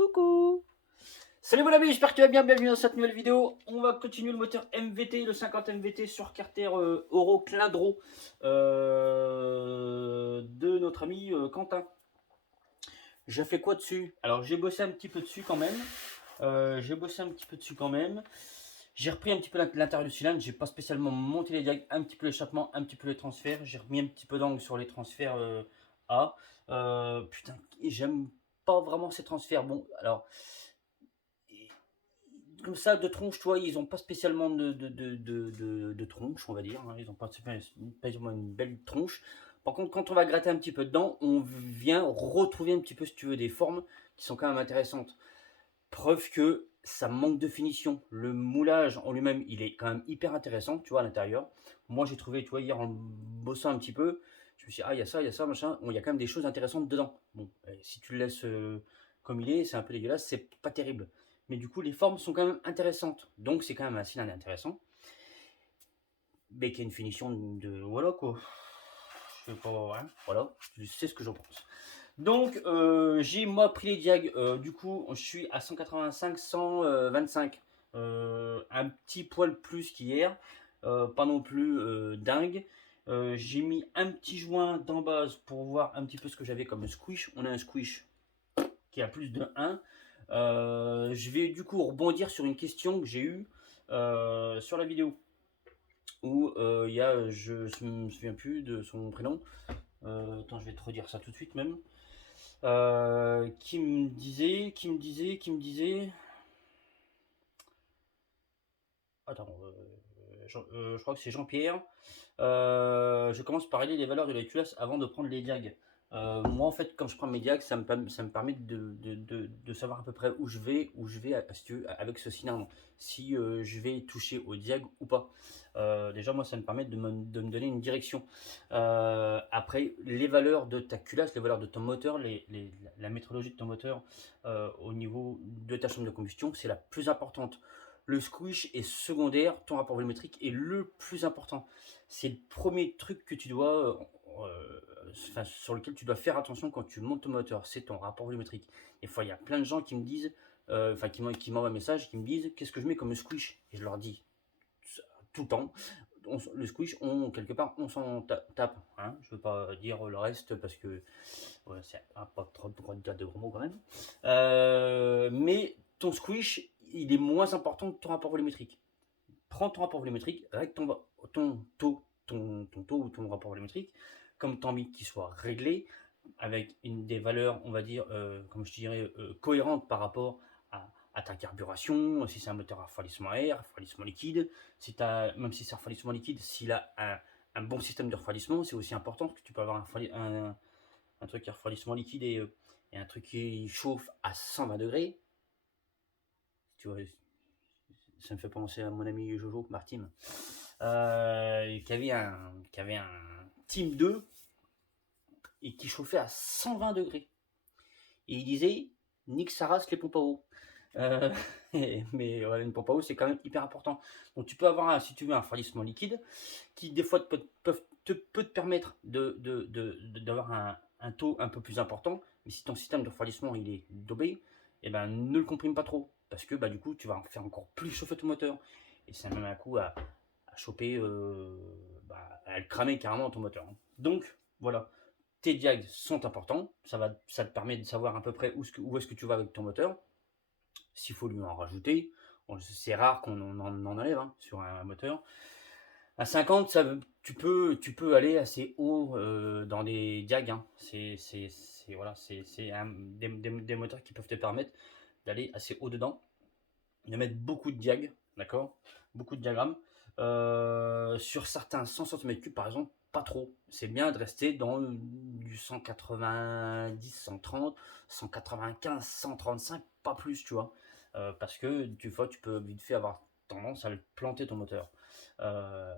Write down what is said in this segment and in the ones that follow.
Coucou. Salut mon ami, j'espère que tu vas bien, bienvenue dans cette nouvelle vidéo. On va continuer le moteur MVT, le 50 MVT sur Carter Oro Clindro de notre ami Quentin. J'ai fait quoi dessus? Alors j'ai bossé un petit peu dessus quand même. J'ai repris un petit peu l'intérieur du cylindre, j'ai pas spécialement monté les diags, un petit peu l'échappement, un petit peu les transferts. J'ai remis un petit peu d'angle sur les transferts A. Putain, j'aime pas vraiment ces transferts. Bon, alors comme ça, de tronche, toi, ils ont pas spécialement de tronche, on va dire. Hein. Ils ont pas spécialement une belle tronche. Par contre, quand on va gratter un petit peu dedans, on vient retrouver un petit peu, si tu veux, des formes qui sont quand même intéressantes. Preuve que ça manque de finition. Le moulage en lui-même, il est quand même hyper intéressant, tu vois, à l'intérieur. Moi, j'ai trouvé, tu vois, hier en bossant un petit peu, je me suis dit, ah, il y a ça, machin. Bon, il y a quand même des choses intéressantes dedans. Bon, si tu le laisses comme il est, c'est un peu dégueulasse, c'est pas terrible. Mais du coup, les formes sont quand même intéressantes. Donc, c'est quand même un cylindre intéressant. Mais qui a une finition de. Voilà quoi. Je sais pas, hein, voilà, je sais ce que j'en pense. Donc, j'ai moi pris les diags. Du coup, je suis à 185, 125. Un petit poil plus qu'hier. Pas non plus dingue. J'ai mis un petit joint d'en base pour voir un petit peu ce que j'avais comme squish. On a un squish qui a plus de 1. Je vais du coup rebondir sur une question que j'ai eue sur la vidéo. Où il y a, je ne me souviens plus de son prénom. Attends, je vais te redire ça tout de suite même. Qui me disait. Attends, je crois que c'est Jean-Pierre. Je commence par aider les valeurs de la culasse avant de prendre les diags. Moi, en fait, quand je prends mes diags, ça me permet de savoir à peu près où je vais si tu veux, avec ce cylindre. Si je vais toucher au diag ou pas. Déjà, moi, ça me permet de me donner une direction. Après, les valeurs de ta culasse, les valeurs de ton moteur, la métrologie de ton moteur au niveau de ta chambre de combustion, c'est la plus importante. Le squish est secondaire, ton rapport volumétrique est le plus important. C'est le premier truc que tu dois, sur lequel tu dois faire attention quand tu montes ton moteur, c'est ton rapport volumétrique. Des fois, il y a plein de gens qui me disent, qui m'envoient un message, qui me disent qu'est-ce que je mets comme squish. Et je leur dis tout le temps, le squish, quelque part, on s'en tape. Hein. Je ne veux pas dire le reste parce que c'est pas trop le droit de dire de gros mots quand même. Mais ton squish, il est moins important que ton rapport volumétrique. Prends ton rapport volumétrique, règle ton taux ou ton rapport volumétrique, comme tu as envie qu'il soit réglé, avec des valeurs, on va dire, comme je dirais, cohérentes par rapport à ta carburation, si c'est un moteur à refroidissement air, refroidissement liquide, si même si c'est refroidissement liquide, s'il a un bon système de refroidissement, c'est aussi important parce que tu peux avoir un truc à refroidissement liquide et un truc qui chauffe à 120 degrés. Tu vois, ça me fait penser à mon ami Jojo Martin, qui avait un Team 2 et qui chauffait à 120 degrés. Et il disait, nique sa race les pompes à eau. Euh, mais voilà, une pompe à eau, c'est quand même hyper important. Donc tu peux avoir, si tu veux, un refroidissement liquide qui, des fois, peut te permettre d'avoir un taux un peu plus important. Mais si ton système de refroidissement il est daubé, eh ben, ne le comprime pas trop. Parce que du coup, tu vas faire encore plus chauffer ton moteur. Et c'est même un coup à choper, à le cramer carrément ton moteur. Donc, voilà. Tes diags sont importants. Ça te permet de savoir à peu près où est-ce que tu vas avec ton moteur. S'il faut lui en rajouter, c'est rare qu'on en enlève sur un moteur. À 50, tu peux aller assez haut dans des diags. Voilà, c'est des moteurs qui peuvent te permettre d'aller assez haut dedans, de mettre beaucoup de diags, d'accord, beaucoup de diagrammes. Sur certains 100 cm3 par exemple, pas trop. C'est bien de rester dans du 190, 130, 195, 135, pas plus, tu vois. Parce que des fois, tu peux vite fait avoir tendance à le planter ton moteur.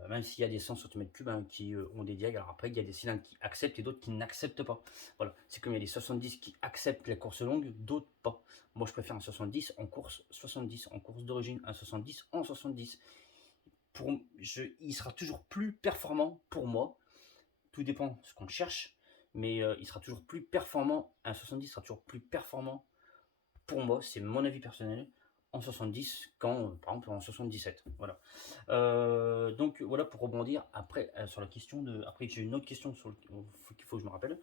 Même s'il y a des 100 cm3 qui ont des diags. Alors après, il y a des cylindres qui acceptent et d'autres qui n'acceptent pas. Voilà. C'est comme il y a des 70 qui acceptent les courses longues, d'autres pas. Moi, je préfère un 70 en course 70, en course d'origine, un 70 en 70. Il sera toujours plus performant pour moi. Tout dépend de ce qu'on cherche, mais il sera toujours plus performant. Un 70 sera toujours plus performant pour moi, c'est mon avis personnel, en 70 quand, par exemple, en 77. Voilà. Donc voilà pour rebondir après sur la question de. Après j'ai une autre question sur qu'il faut que je me rappelle.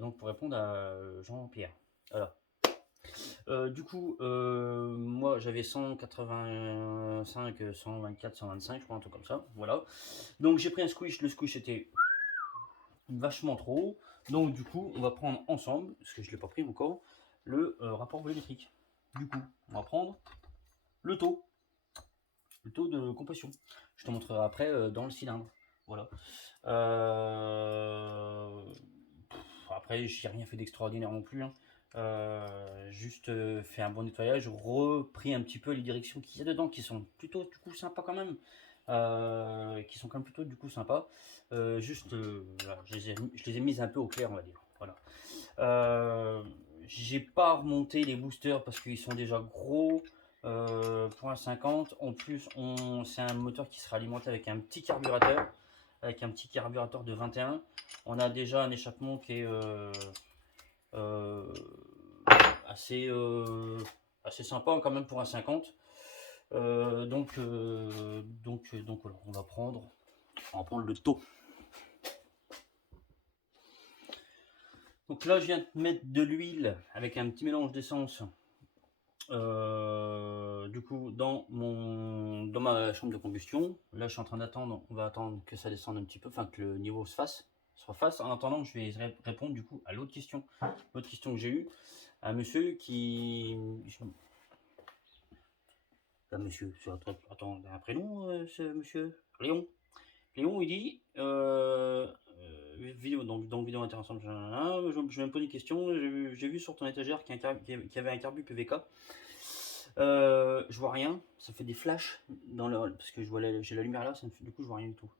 Donc pour répondre à Jean-Pierre. Voilà. Du coup, moi j'avais 185, 124, 125, je crois, un truc comme ça. Voilà. Donc j'ai pris un squish. Le squish était vachement trop haut. Donc du coup, on va prendre ensemble, parce que je ne l'ai pas pris encore, le rapport volumétrique. Du coup, on va prendre le taux de compression. Je te montrerai après dans le cylindre. Voilà. Après, j'ai rien fait d'extraordinaire non plus, hein. Juste fait un bon nettoyage, repris un petit peu les directions qu'il y a dedans, qui sont plutôt du coup sympas quand même. Qui sont quand même plutôt du coup sympas. Juste, voilà, je les ai mises un peu au clair, on va dire. Voilà. J'ai pas remonté les boosters parce qu'ils sont déjà gros pour un 50. En plus, c'est un moteur qui sera alimenté avec un petit carburateur, de 21. On a déjà un échappement qui est euh, assez, assez sympa quand même pour un 50. Donc voilà, on va prendre le taux. Donc là, je viens de mettre de l'huile avec un petit mélange d'essence. Du coup, dans ma chambre de combustion. Là, je suis en train d'attendre. On va attendre que ça descende un petit peu, enfin que le niveau se refasse. En attendant, je vais répondre du coup à l'autre question que j'ai eue. Un monsieur qui. Un monsieur, attends, un prénom, ce monsieur Léon. Léon, il dit vidéo, donc vidéo intéressante. Je vais me poser une question. J'ai vu sur ton étagère qu'il y avait un carbu PVK. Je vois rien, ça fait des flashs parce que j'ai la lumière là, du coup je vois rien du tout.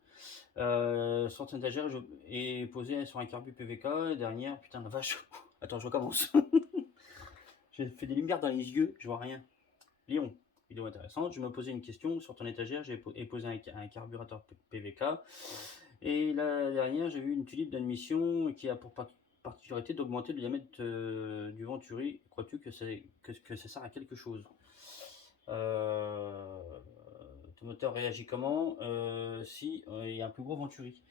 Sur ton étagère est posé sur un carbu PVK. Et derrière, putain la vache. Attends, je recommence. J'ai fait des lumières dans les yeux, je vois rien. Léon, vidéo intéressante. Je me posais une question sur ton étagère. J'ai posé un carburateur PVK. Et la dernière, j'ai vu une tulipe d'admission qui a pour particularité d'augmenter le diamètre du venturi. Crois-tu que ça sert à quelque chose? Ton moteur réagit comment si il y a un plus gros venturi?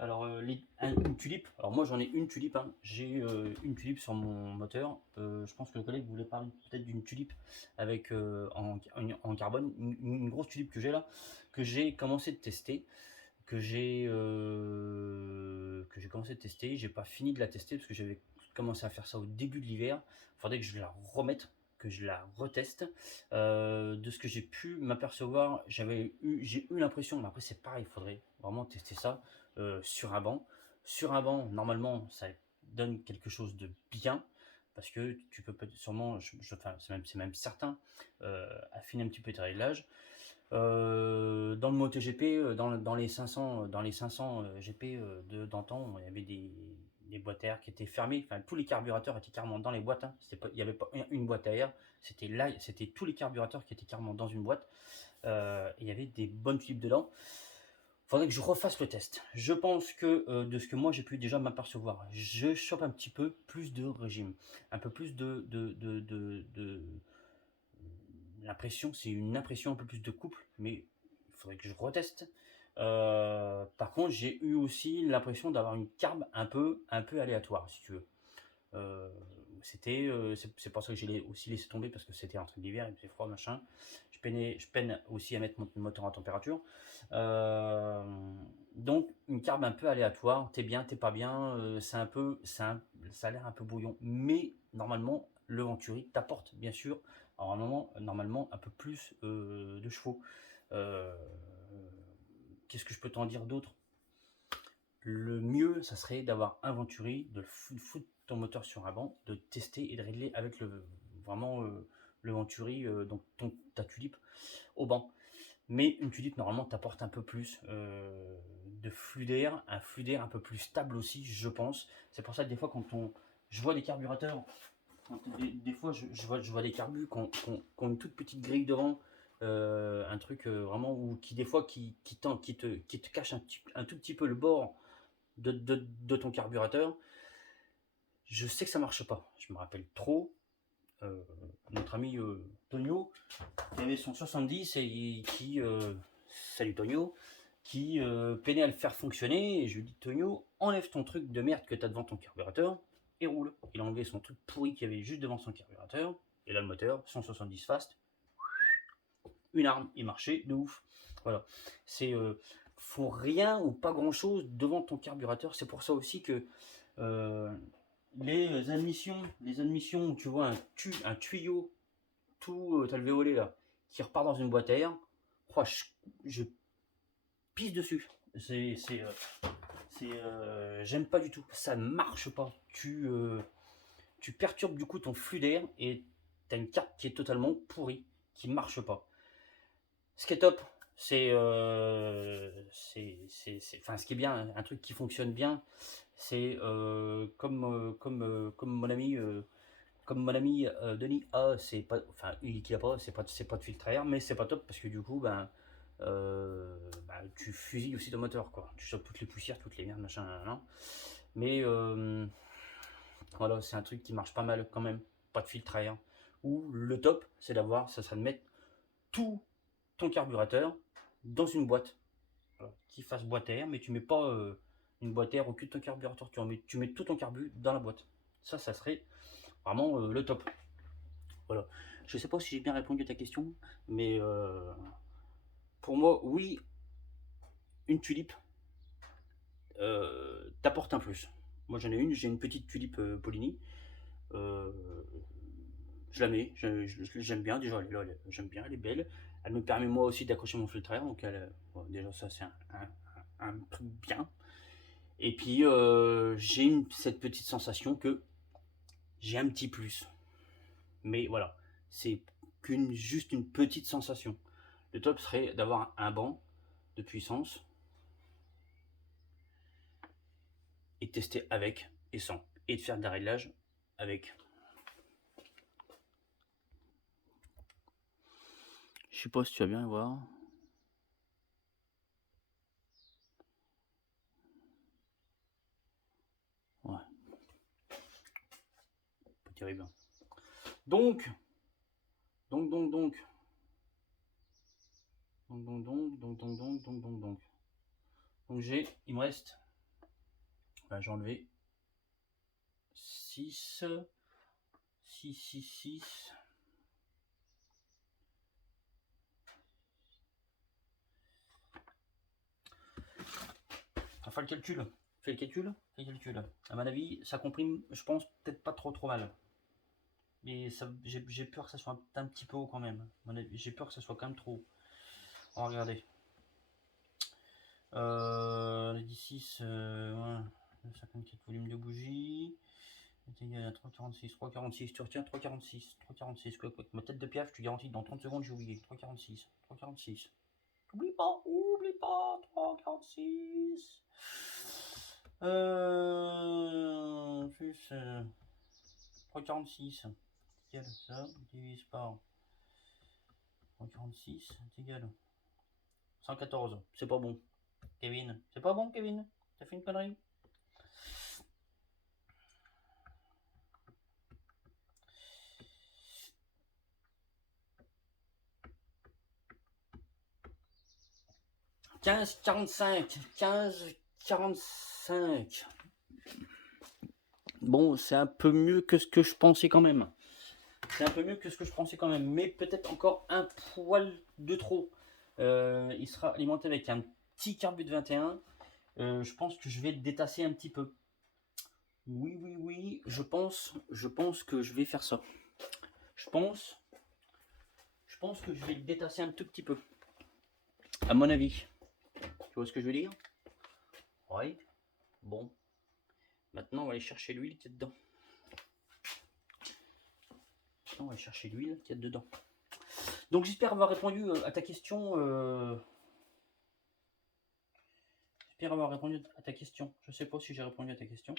Alors, une tulipe, alors moi j'en ai une tulipe, hein. J'ai une tulipe sur mon moteur. Je pense que le collègue voulait parler peut-être d'une tulipe avec en carbone, une grosse tulipe que j'ai là, que j'ai commencé de tester, que j'ai commencé de tester. J'ai pas fini de la tester parce que j'avais commencé à faire ça au début de l'hiver. Il faudrait que je la remette, que je la reteste. De ce que j'ai pu m'apercevoir, j'ai eu l'impression, mais après c'est pareil, il faudrait vraiment tester ça sur un banc. Sur un banc, normalement, ça donne quelque chose de bien. Parce que tu peux sûrement, enfin, c'est même certain, affiner un petit peu tes réglages. Dans le MotoGP, dans les 500, GP d'antan, il y avait des boîtes à air qui étaient fermées. Enfin, tous les carburateurs étaient carrément dans les boîtes, hein. Il n'y avait pas une boîte à air. C'était tous les carburateurs qui étaient carrément dans une boîte. Il y avait des bonnes tulipes dedans. Faudrait que je refasse le test. Je pense que de ce que moi j'ai pu déjà m'apercevoir, je chope un petit peu plus de régime, un peu plus l'impression, c'est une impression un peu plus de couple, mais il faudrait que je reteste. Par contre, j'ai eu aussi l'impression d'avoir une carbe un peu aléatoire, si tu veux. Euh, c'est pour ça que j'ai aussi laissé tomber parce que c'était entre l'hiver, il faisait froid, machin. Je peine aussi à mettre mon moteur à température. Euh, donc une carbe un peu aléatoire, t'es bien, t'es pas bien, ça a l'air un peu brouillon, mais normalement le Venturi t'apporte bien sûr normalement un peu plus de chevaux. Euh, Qu'est-ce que je peux t'en dire d'autre? Le mieux, ça serait d'avoir un Venturi, de foutre ton moteur sur un banc, de tester et de régler avec vraiment le Venturi, donc ta tulipe, au banc. Mais une tulipe, normalement, t'apporte un peu plus de flux d'air, un flux d'air un peu plus stable aussi, je pense. C'est pour ça que des fois, je vois des carburateurs, des fois, je vois des carbus qui ont une toute petite grille devant, un truc vraiment, ou qui des fois, qui te cache un tout petit peu le bord de ton carburateur. Je sais que ça marche pas. Je me rappelle trop. notre ami Tonio, qui avait son 70 et qui, salut Tonio, qui peinait à le faire fonctionner. Et je lui dis, Tonio, enlève ton truc de merde que tu as devant ton carburateur et roule. Il a enlevé son truc pourri qu'il y avait juste devant son carburateur. Et là, le moteur, 170 fast, une arme, il marchait de ouf. Voilà. C'est faut rien ou pas grand chose devant ton carburateur. C'est pour ça aussi que les admissions où tu vois un tuyau tout, t'as le véolé là, qui repart dans une boîte à air, oh, je pisse dessus. J'aime pas du tout. Ça marche pas. Tu perturbes du coup ton flux d'air et t'as une carte qui est totalement pourrie, qui marche pas. Ce qui est top, enfin, ce qui est bien, un truc qui fonctionne bien, c'est comme mon ami Denis A, c'est pas, enfin, qui a pas, c'est pas de filtre à air, mais c'est pas top parce que du coup, tu fusilles aussi ton moteur, quoi. Tu chopes toutes les poussières, toutes les merdes, machin, nan. Mais voilà, c'est un truc qui marche pas mal quand même, pas de filtre à air. Ou le top, c'est d'avoir, ça serait de mettre tout ton carburateur dans une boîte, voilà, qui fasse boîte à air, mais tu mets pas une boîte à air au cul de ton carburateur, tu mets tout ton carbu dans la boîte. Ça serait vraiment le top. Voilà. Je sais pas si j'ai bien répondu à ta question, mais pour moi, oui, une tulipe t'apporte un plus. Moi j'en ai une, j'ai une petite tulipe Polini. Euh, je la mets, j'aime bien, déjà j'aime bien, elle est belle. Elle me permet moi aussi d'accrocher mon filtre à air, donc bon, déjà ça c'est un truc bien. Et puis j'ai cette petite sensation que j'ai un petit plus. Mais voilà, c'est juste une petite sensation. Le top serait d'avoir un banc de puissance et de tester avec et sans. Et de faire de la réglage avec. Je sais pas si tu vas bien voir. Ouais. Pas terrible. Donc. Donc il me reste. J'ai enlevé 6. 6. Enfin, le calcul. Fais le calcul. À mon avis, ça comprime, je pense, peut-être pas trop mal. Mais j'ai peur que ça soit un petit peu haut quand même. J'ai peur que ça soit quand même trop haut. On va regarder. Les 16, ouais. 54 volumes de bougie. Est égal à 3,46. 3,46. Tu retiens 3,46. 3,46. Quoi. Ma tête de piaf, je te garantis, dans 30 secondes, j'ai oublié. 3,46. 3,46. Oublie pas. 3,46. Plus 3,46. Égal ça. Divise par 3,46. Égal 114. C'est pas bon. Kevin. C'est pas bon, Kevin. T'as fait une connerie. « 15,45. Bon, c'est un peu mieux que ce que je pensais quand même. Mais peut-être encore un poil de trop. Il sera alimenté avec un petit carbu de 21. Je pense que je vais le détasser un petit peu. Oui. Je pense que je vais faire ça. Je pense que je vais le détasser un tout petit peu. À mon avis. Tu vois ce que je veux dire? Oui. Bon. Maintenant, on va aller chercher l'huile qui est dedans. Donc, j'espère avoir répondu à ta question. Je sais pas si j'ai répondu à ta question.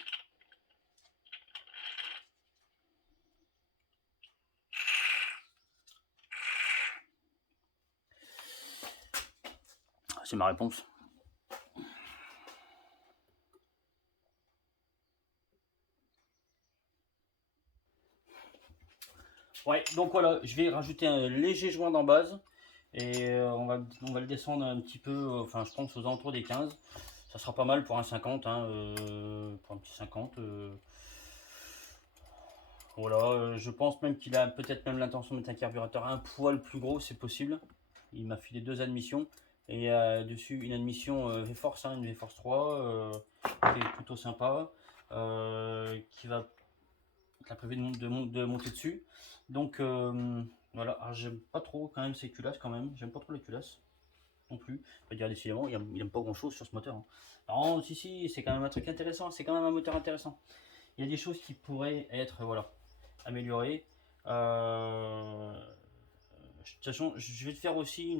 C'est ma réponse. Ouais, donc voilà, je vais rajouter un léger joint d'en base. Et on va le descendre un petit peu, enfin je pense aux alentours des 15. Ça sera pas mal pour un 50, hein, pour un petit 50. Voilà, je pense même qu'il a peut-être même l'intention de mettre un carburateur un poil plus gros, c'est possible. Il m'a filé 2 admissions. Et dessus une admission V-Force, hein, une V-Force 3, qui est plutôt sympa, qui va être prévu de monter dessus. Donc voilà, j'aime pas trop quand même ces culasses quand même, j'aime pas trop les culasses non plus. On va dire décidément, il aime pas grand chose sur ce moteur, hein. Non, si, c'est quand même un truc intéressant, c'est quand même un moteur intéressant. Il y a des choses qui pourraient être voilà, améliorées. De toute façon, je vais te faire aussi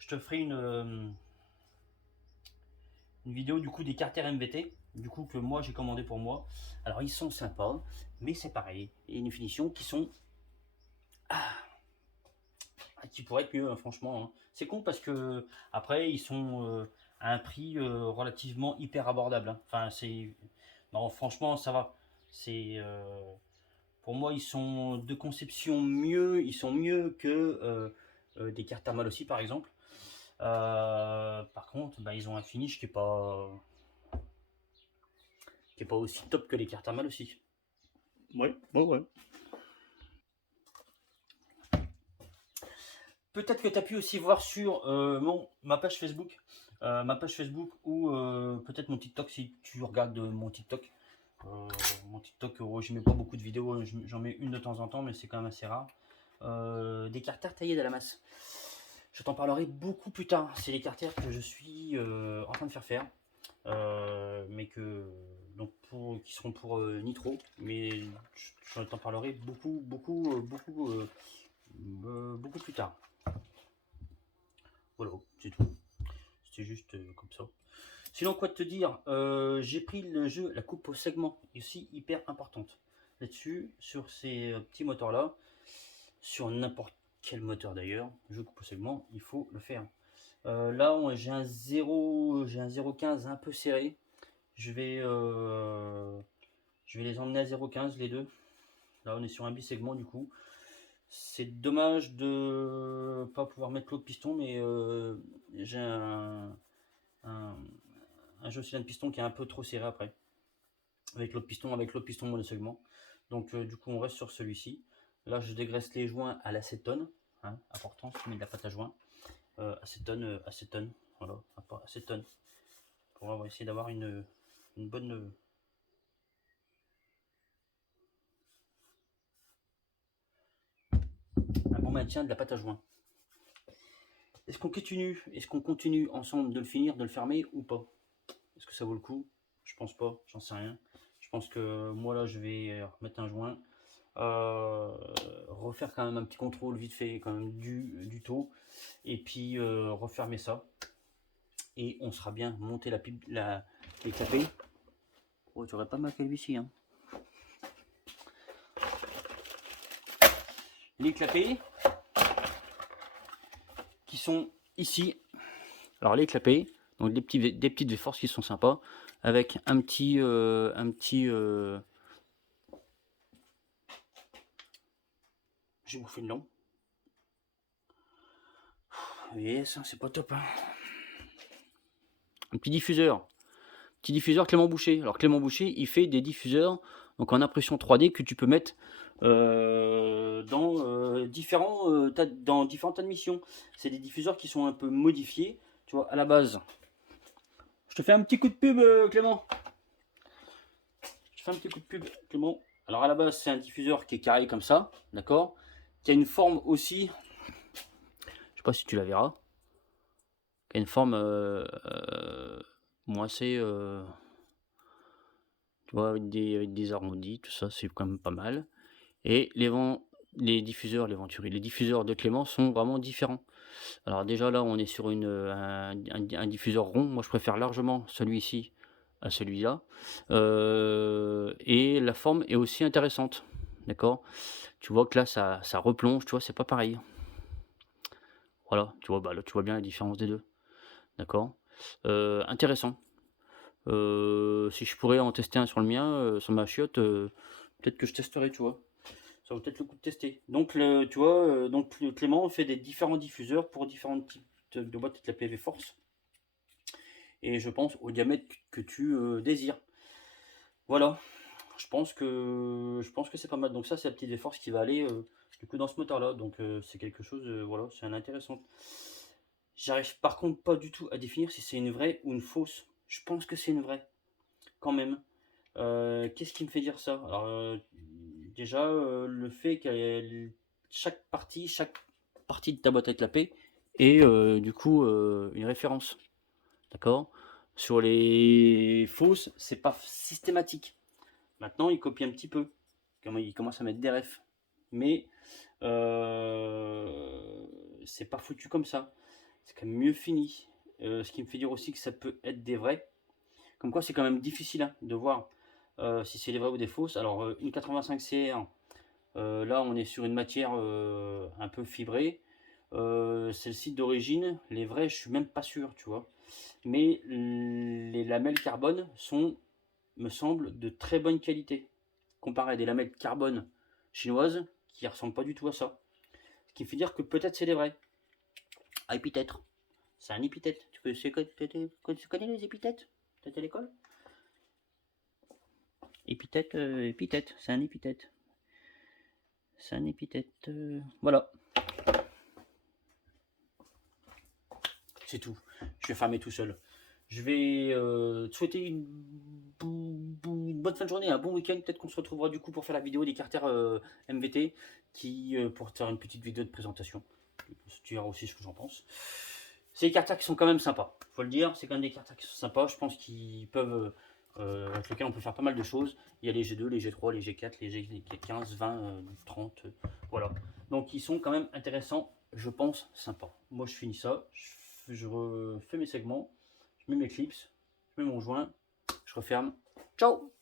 je te ferai une vidéo du coup des carters MVT, du coup que moi j'ai commandé pour moi. Alors ils sont sympas, mais c'est pareil, il y a une finition qui sont qui pourrait être mieux, hein, franchement, hein. C'est con parce que après ils sont à un prix relativement hyper abordable, hein. Enfin c'est non franchement ça va. C'est pour moi ils sont de conception mieux, ils sont mieux que des cartes thermales aussi par exemple. Par contre, bah, ils ont un finish qui est pas aussi top que les cartes thermales aussi. Ouais, ouais, ouais. Peut-être que tu as pu aussi voir sur ma page Facebook, ou peut-être mon TikTok si tu regardes mon TikTok. Euh, Mon TikTok, je mets pas beaucoup de vidéos, j'en mets une de temps en temps, mais c'est quand même assez rare. Des carters taillés de la masse. Je t'en parlerai beaucoup plus tard. C'est les carters que je suis en train de faire, mais qui seront pour Nitro, mais je t'en parlerai beaucoup plus tard. Voilà, c'est tout. C'était juste comme ça. Sinon, quoi te dire, j'ai pris le jeu, la coupe au segment, aussi hyper importante. Là-dessus, sur ces petits moteurs-là, sur n'importe quel moteur d'ailleurs, jeu coupe au segment, il faut le faire. Là, j'ai un 0,15 un peu serré. Je vais les emmener à 0,15 les deux. Là, on est sur un bisegment du coup. C'est dommage de pas pouvoir mettre l'autre piston, mais j'ai un, un jeu cylindre piston qui est un peu trop serré après. Avec l'autre piston monosegment. Donc du coup, on reste sur celui-ci. Là, je dégraisse les joints à l'acétone. Hein, important, si tu mets de la pâte à joint. Acétone. Voilà, acétone. On va essayer d'avoir une bonne. Un bon maintien de la pâte à joint. Est-ce qu'on continue ensemble de le finir, de le fermer ou pas? Est-ce que ça vaut le coup? Je pense pas, j'en sais rien. Je pense que moi là je vais remettre un joint, refaire quand même un petit contrôle vite fait quand même du taux, et puis refermer ça. Et on sera bien monter les clapets. Oh, tu aurais pas marqué ici, hein. Les clapets qui sont ici. Alors les clapets, donc des petites V-Force qui sont sympas, avec un petit j'ai bouffé le long. Yes, hein, c'est pas top, hein. Un petit diffuseur Clément Boucher. Alors Clément Boucher, il fait des diffuseurs donc en impression 3D que tu peux mettre dans différentes admissions. C'est des diffuseurs qui sont un peu modifiés. Tu vois, à la base, je te fais un petit coup de pub, Clément. Je te fais un petit coup de pub, Clément. Alors à la base, c'est un diffuseur qui est carré comme ça, d'accord, qui a une forme aussi. Je sais pas si tu la verras. Qui a une forme assez, tu vois, avec des arrondis, tout ça, c'est quand même pas mal. Et les diffuseurs de Clément sont vraiment différents. Alors déjà là, on est sur un diffuseur rond. Moi, je préfère largement celui-ci à celui-là. Et la forme est aussi intéressante. D'accord? Tu vois que là, ça replonge, tu vois, c'est pas pareil. Voilà, tu vois, bah, là, tu vois bien la différence des deux. D'accord? Intéressant. Si je pourrais en tester un sur le mien, sur ma chiotte, peut-être que je testerai, tu vois. Ça vaut peut-être le coup de tester. Donc, tu vois, donc Clément fait des différents diffuseurs pour différents types de boîtes de la PV Force. Et je pense au diamètre que tu désires. Voilà, je pense que c'est pas mal. Donc ça, c'est la petite force qui va aller du coup dans ce moteur-là. Donc c'est quelque chose, voilà, c'est un intéressant. J'arrive par contre pas du tout à définir si c'est une vraie ou une fausse. Je pense que c'est une vraie, quand même. Qu'est-ce qui me fait dire ça? Alors, déjà, le fait que chaque partie de ta boîte à clapper est du coup une référence. D'accord? Sur les fausses, c'est pas systématique. Maintenant, il copie un petit peu. Il commence à mettre des refs. Mais c'est pas foutu comme ça. C'est quand même mieux fini. Ce qui me fait dire aussi que ça peut être des vrais. Comme quoi, c'est quand même difficile hein, de voir si c'est des vrais ou des fausses. Alors, une 85 CR, là, on est sur une matière un peu fibrée. Celle-ci d'origine, les vrais, je suis même pas sûr, tu vois. Mais les lamelles carbone sont, me semble, de très bonne qualité. Comparé à des lamelles carbone chinoises qui ressemblent pas du tout à ça. Ce qui me fait dire que peut-être c'est des vrais. Ah, épithète. C'est un épithète. Tu connais les épithètes? Peut-être à l'école? Épithète, épithète, c'est un épithète. C'est un épithète. Voilà. C'est tout. Je vais fermer tout seul. Je vais te souhaiter une bonne fin de journée, un bon week-end. Peut-être qu'on se retrouvera du coup pour faire la vidéo des carters MVT, pour te faire une petite vidéo de présentation. Tu verras aussi ce que j'en pense. C'est des carters qui sont quand même sympas. Faut le dire, c'est quand même des carters qui sont sympas. Je pense qu'ils peuvent, avec lesquels on peut faire pas mal de choses. Il y a les G2, les G3, les G4, les G15, 20, 30, voilà. Donc ils sont quand même intéressants, je pense, sympas. Moi je finis ça, je refais mes segments, je mets mes clips, je mets mon joint, je referme. Ciao!